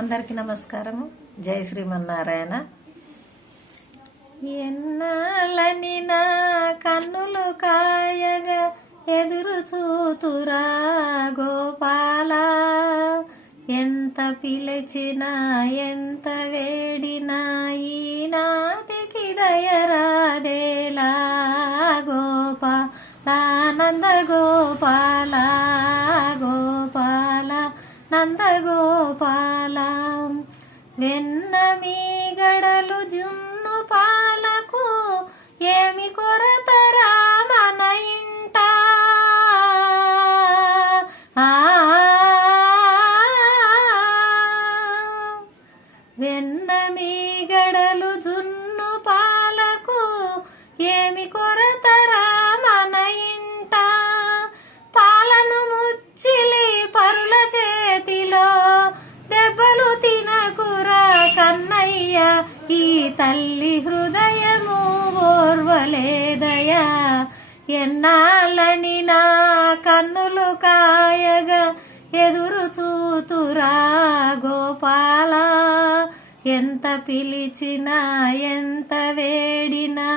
అందరికీ నమస్కారము. జై శ్రీమన్నారాయణ. ఎన్నాళ్ళని నా కన్నులు కాయగా ఎదురు చూతురా గోపాల, ఎంత పిలిచినా ఎంత వేడినా ఈనాటికి దయరాదేలా గోపాల, నంద గోపాల, గోపాల నంద గోపాల. వెన్న మీ గడలు జున్ను పాలకు ఏమి కొరతరా మన ఇంట, వెన్న మీ గడలు జున్ను పాలకు ఏమి కొరతరా మన ఇంట. పాలను ముచ్చిలి పరుల చేతిలో దెబ్బలు తినకురా కన్నయ్య, ఈ తల్లి హృదయము ఓర్వలేదయా. ఎన్నాళ్ళని నా కన్నులు కాయగా ఎదురు చూతురా గోపాల, ఎంత పిలిచినా ఎంత వేడినా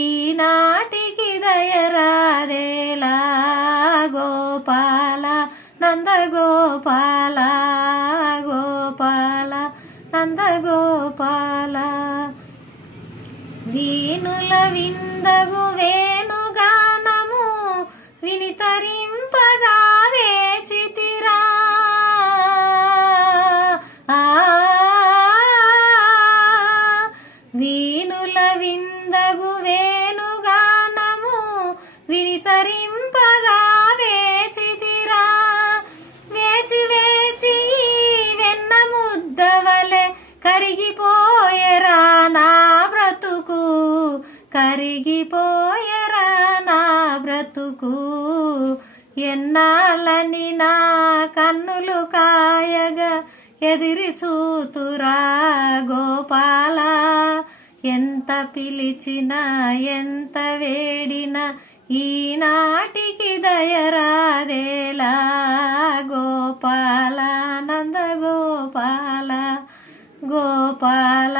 ఈనాటికి దయరాదేలా గోపాల, నంద గోపాల, గోపాల నంద గోపాల. వీణుల విందగు వేణుగానము వినితరింపగా వేచితిరా, వీణుల విందగు వేణుగానము వినితరింపగా వేచితిరా. వేచి వేచి వెన్న ముద్దవలె కరిగిపోయరా నా బ్రతుకు, కరిగిపోయరా నా బ్రతుకు. ఎన్నాళ్ళని నా కన్నులు కాయగా ఎదిరి చూతురా గోపాల, ఎంత పిలిచినా ఎంత వేడినా ఈనాటికి దయరాదేలా గోపాల, నంద గోపాల, గోపాల